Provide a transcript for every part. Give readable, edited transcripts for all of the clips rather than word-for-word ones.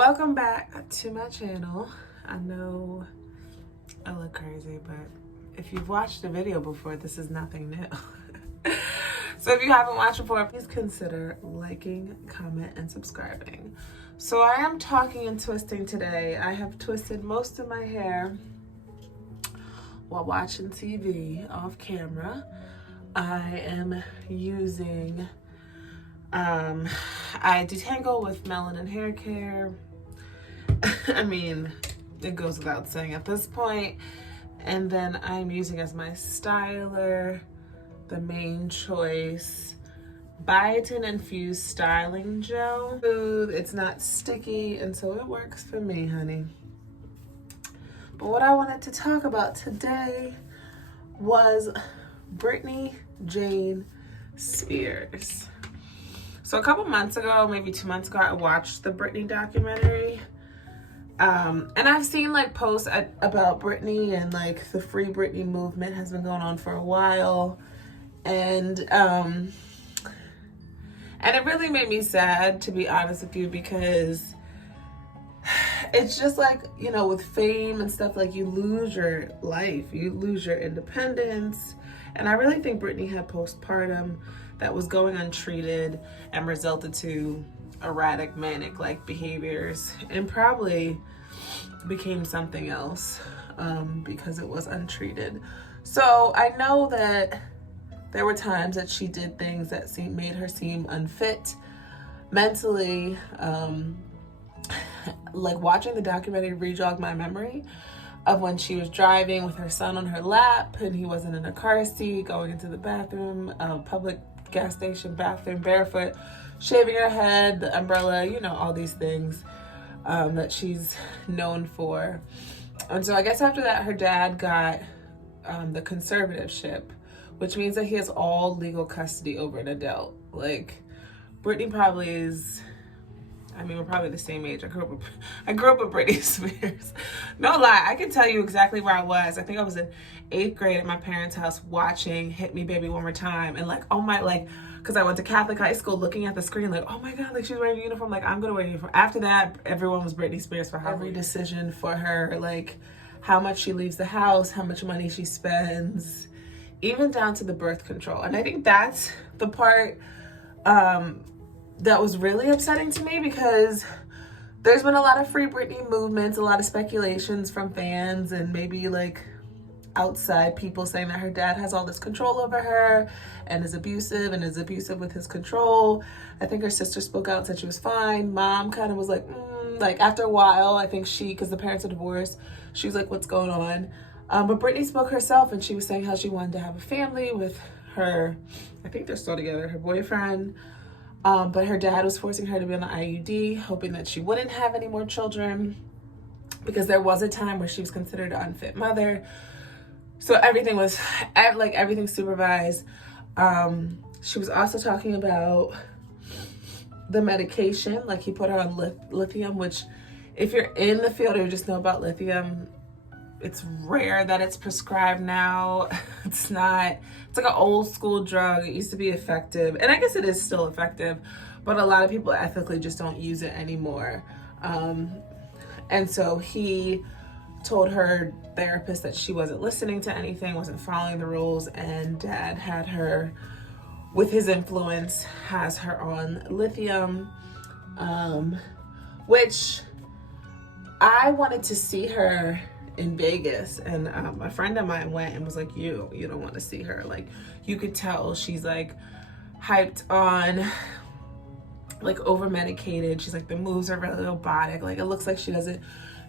Welcome back to my channel. I know I look crazy, but if you've watched the video before, this is nothing new. So if you haven't watched before, please consider liking, comment, and subscribing. So I am talking and twisting today. I have twisted most of my hair while watching TV off camera. I am using I detangle with Melanin Hair Care. I mean, it goes without saying at this point. And then I'm using as my styler the Main Choice biotin infused styling gel. It's not sticky, and so it works for me, honey. But what I wanted to talk about today was Britney Jane Spears. So a couple months ago, maybe 2 months ago, I watched the Britney documentary. And I've seen like posts about Britney, and like the Free Britney movement has been going on for a while. And it really made me sad, to be honest with you, because it's just like, you know, with fame and stuff, like you lose your life, you lose your independence. And I really think Britney had postpartum that was going untreated and resulted to erratic, manic-like behaviors, and probably became something else because it was untreated. So I know that there were times that she did things that made her seem unfit mentally. Like watching the documentary re-jogged my memory of when she was driving with her son on her lap and he wasn't in a car seat, going into the bathroom, public gas station bathroom, barefoot, shaving her head, the umbrella, you know, all these things that she's known for. And so I guess after that, her dad got the conservatorship, which means that he has all legal custody over an adult. Like, Britney probably is, I mean, we're probably the same age. I grew up with Britney Spears. No lie, I can tell you exactly where I was. I think I was in 8th grade at my parents' house watching Hit Me Baby One More Time. And like, oh my, like, because I went to Catholic high school, looking at the screen like, oh my God, like she's wearing a uniform. Like, I'm going to wear a uniform. After that, everyone was Britney Spears for her. Every decision for her, like how much she leaves the house, how much money she spends, even down to the birth control. And I think that's the part that was really upsetting to me, because there's been a lot of Free Britney movements, a lot of speculations from fans and maybe like outside people saying that her dad has all this control over her and is abusive with his control. I think her sister spoke out and said she was fine. Mom kind of was like, like after a while, I think because the parents are divorced, she was like, what's going on? But Britney spoke herself, and she was saying how she wanted to have a family with her, I think they're still together, her boyfriend. But her dad was forcing her to be on the IUD, hoping that she wouldn't have any more children, because there was a time where she was considered an unfit mother. So everything was, like, everything supervised. She was also talking about the medication, like he put her on lithium, which if you're in the field or you just know about lithium, it's rare that it's prescribed now. It's like an old school drug. It used to be effective, and I guess it is still effective, but a lot of people ethically just don't use it anymore. And so he told her therapist that she wasn't listening to anything, wasn't following the rules, and Dad had her, with his influence, has her on lithium, which I wanted to see her in Vegas, and a friend of mine went and was like, you don't want to see her. Like, you could tell she's like hyped on, like over medicated. She's like, the moves are really robotic. Like, it looks like she doesn't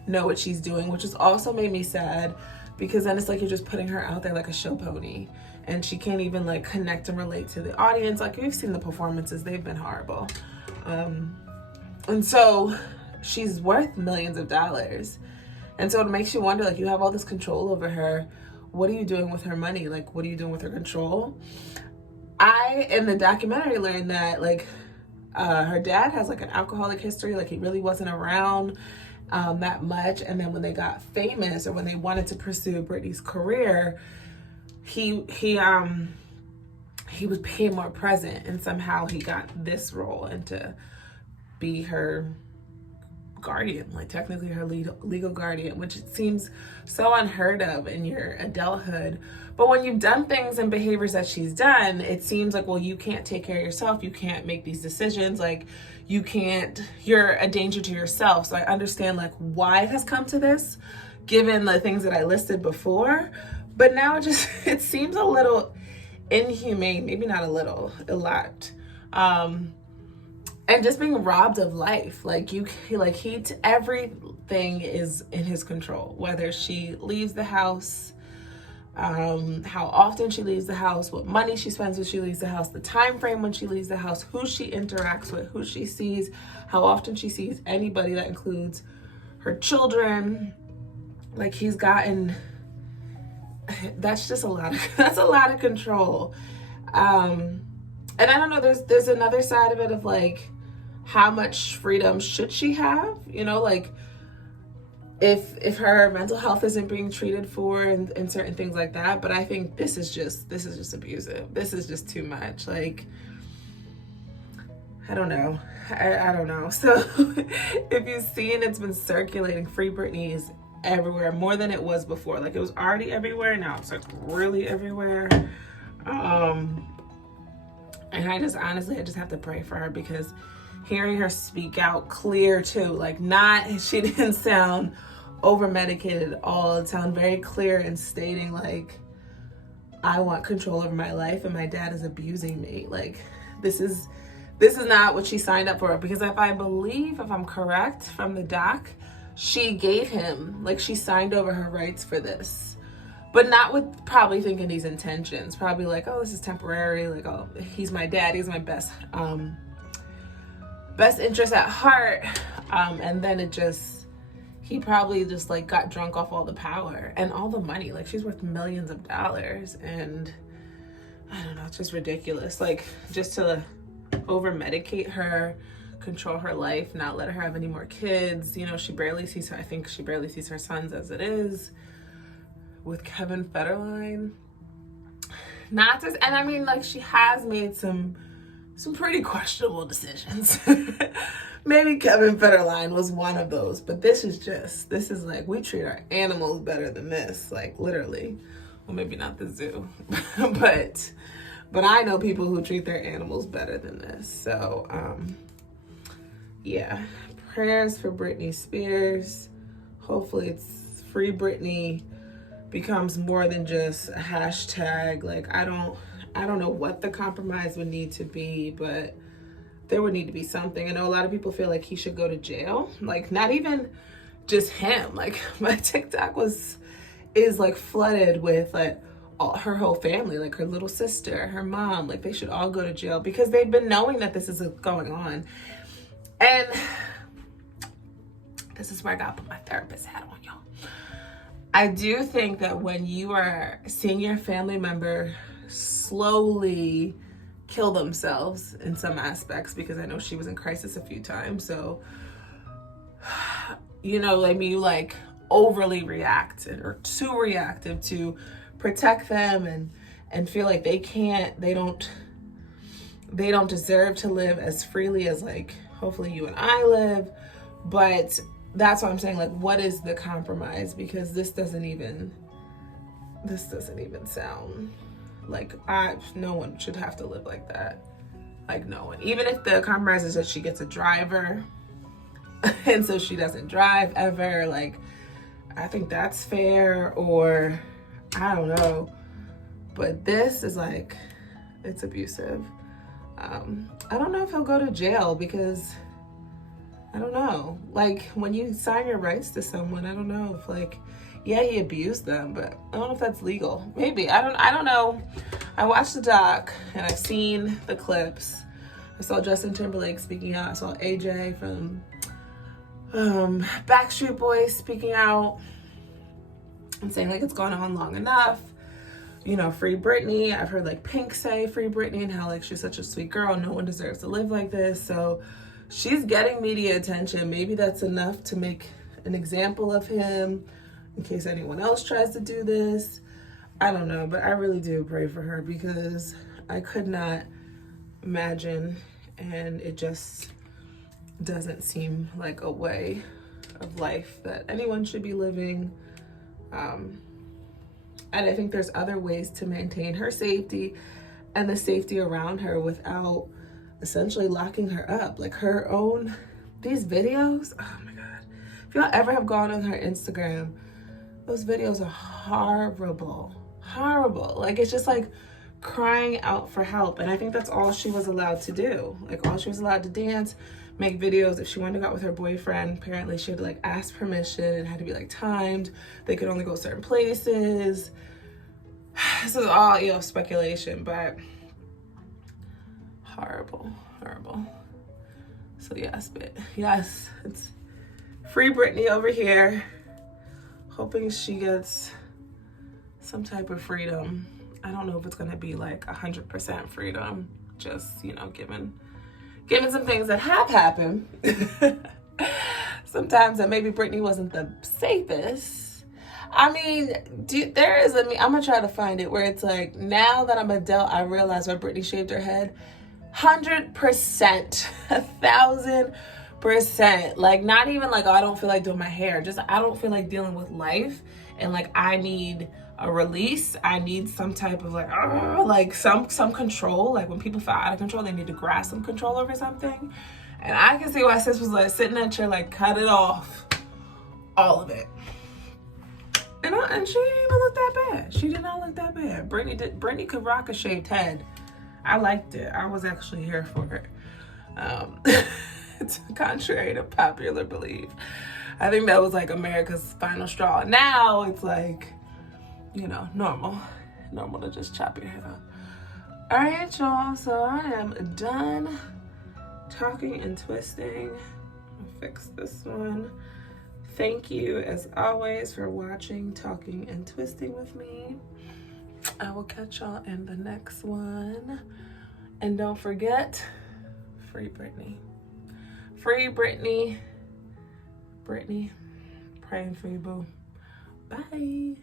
know what she's doing, which has also made me sad, because then it's like you're just putting her out there like a show pony, and she can't even like connect and relate to the audience. Like, we've seen the performances, they've been horrible. And so she's worth millions of dollars. And so it makes you wonder, like, you have all this control over her. What are you doing with her money? Like, what are you doing with her control? I, in the documentary, learned that, like, her dad has, like, an alcoholic history. Like, he really wasn't around that much. And then when they got famous, or when they wanted to pursue Britney's career, he became more present. And somehow he got this role, and to be her guardian, like technically her legal guardian, which it seems so unheard of in your adulthood. But when you've done things and behaviors that she's done, it seems like, well, you can't take care of yourself. You can't make these decisions. Like you're a danger to yourself. So I understand like why it has come to this, given the things that I listed before. But now it seems a little inhumane, maybe not a little, a lot. And just being robbed of life. Everything is in his control, whether she leaves the house, how often she leaves the house, what money she spends when she leaves the house, the time frame when she leaves the house, who she interacts with, who she sees, how often she sees anybody, that includes her children. Like he's gotten, that's just that's a lot of control. And I don't know, there's another side of it of like, how much freedom should she have? You know, like if her mental health isn't being treated for and certain things like that. But I think this is just abusive. This is just too much. Like, I don't know. I don't know. So if you've seen, it's been circulating. Free Britney is everywhere, more than it was before. Like it was already everywhere. Now it's like really everywhere. And I just have to pray for her, because hearing her speak out clear too, like she didn't sound over medicated at all. It sounded very clear in stating like, I want control over my life and my dad is abusing me. Like this is not what she signed up for. Because if I'm correct from the doc, she gave him, like she signed over her rights for this, but not with probably thinking these intentions. Probably like, oh, this is temporary. Like, oh, he's my dad. He's my best interest at heart. And then he probably just like got drunk off all the power and all the money. Like she's worth millions of dollars, and I don't know, it's just ridiculous. Like just to over medicate her, control her life, not let her have any more kids. You know, I think she barely sees her sons as it is with Kevin Federline. And I mean, like she has made some pretty questionable decisions. Maybe Kevin Federline was one of those, but this is like, we treat our animals better than this, like literally. Well, maybe not the zoo, but I know people who treat their animals better than this. So, yeah, prayers for Britney Spears. Hopefully it's Free Britney becomes more than just a hashtag. Like, I don't know what the compromise would need to be, but there would need to be something. I know a lot of people feel like he should go to jail. Like, not even just him. Like, my TikTok is like flooded with like her whole family, like her little sister, her mom. Like, they should all go to jail because they've been knowing that this is going on. And this is where I gotta put my therapist hat on, y'all. I do think that when you are seeing your family member slowly kill themselves in some aspects, because I know she was in crisis a few times, so you know, maybe you like overly reacted or too reactive to protect them and feel like they don't deserve to live as freely as like hopefully you and I live. But that's what I'm saying, like, what is the compromise? Because this doesn't even sound like no one should have to live like that. Like, no one. Even if the compromise is that she gets a driver and so she doesn't drive ever, like, I think that's fair, or I don't know. But this is like, it's abusive. I don't know if he'll go to jail, because I don't know. Like, when you sign your rights to someone, I don't know if, like, yeah, he abused them, but I don't know if that's legal. Maybe. I don't know. I watched the doc and I've seen the clips. I saw Justin Timberlake speaking out. I saw AJ from Backstreet Boys speaking out and saying like it's gone on long enough. You know, free Britney. I've heard like Pink say free Britney and how like she's such a sweet girl. No one deserves to live like this. So she's getting media attention. Maybe that's enough to make an example of him in case anyone else tries to do this. I don't know, but I really do pray for her, because I could not imagine, and it just doesn't seem like a way of life that anyone should be living. And I think there's other ways to maintain her safety and the safety around her without essentially locking her up. Like her own, these videos, oh my God. If y'all ever have gone on her Instagram, those videos are horrible, horrible. Like it's just like crying out for help. And I think that's all she was allowed to do. Like all she was allowed to dance, make videos. If she wanted to go out with her boyfriend, apparently she had to like ask permission. It had to be like timed. They could only go certain places. This is all, you know, speculation, but horrible, horrible. So yes, but yes, it's free Britney over here. Hoping she gets some type of freedom. I don't know if it's gonna be like 100% freedom, just, you know, given some things that have happened. Sometimes that maybe Britney wasn't the safest. I mean, I'm gonna try to find it where it's like, now that I'm adult, I realize why Britney shaved her head. 100%, 1,000%. Like, not even like, oh, I don't feel like doing my hair. Just, I don't feel like dealing with life. And like, I need a release. I need some type of like some control. Like when people feel out of control, they need to grasp some control over something. And I can see why sis was like sitting in that chair, like, cut it off. All of it. And she didn't even look that bad. She did not look that bad. Britney could rock a shaved head. I liked it. I was actually here for it. It's contrary to popular belief. I think that was like America's final straw. Now it's like, you know, normal to just chop your head off. All right, y'all. So I am done talking and twisting. I'll fix this one. Thank you, as always, for watching Talking and Twisting with me. I will catch y'all in the next one. And don't forget, free Britney. Free Britney. Britney, praying for you, boo. Bye.